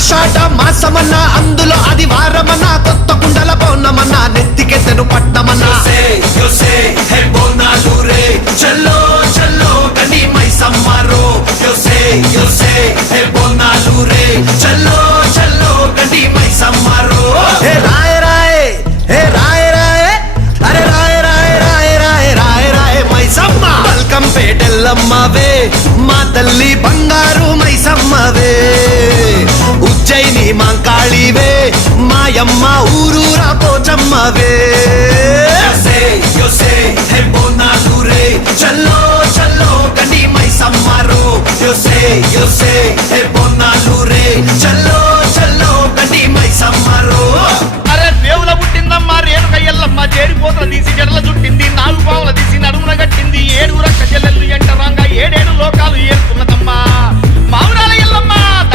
ఆషాఢ మాసమన్న అందులో అది వారమన్న కొత్త కుండల పౌర్ణమన్న నెత్తికెత్తెను పట్టమన్న చల్లో చల్లో కని మైసమ్మరో బోనాలు రే చల్లో చల్లో కని మైసమ్మరో హే రాయ రాయ హే రాయ రాయ అరే రాయ రాయ రాయ రాయ రాయ రాయ మైసమ్మ బల్కం పేటెల్లమ్మవే మా తల్లి బంగారు మైసమ్మవే ఉజ్జయిని మాంకాళివే మాయమ్మ ఊరూరా పోచమ్మవే బోనాలు రే చల్లో చల్లో కని మైసమ్మరో yo sé, hey,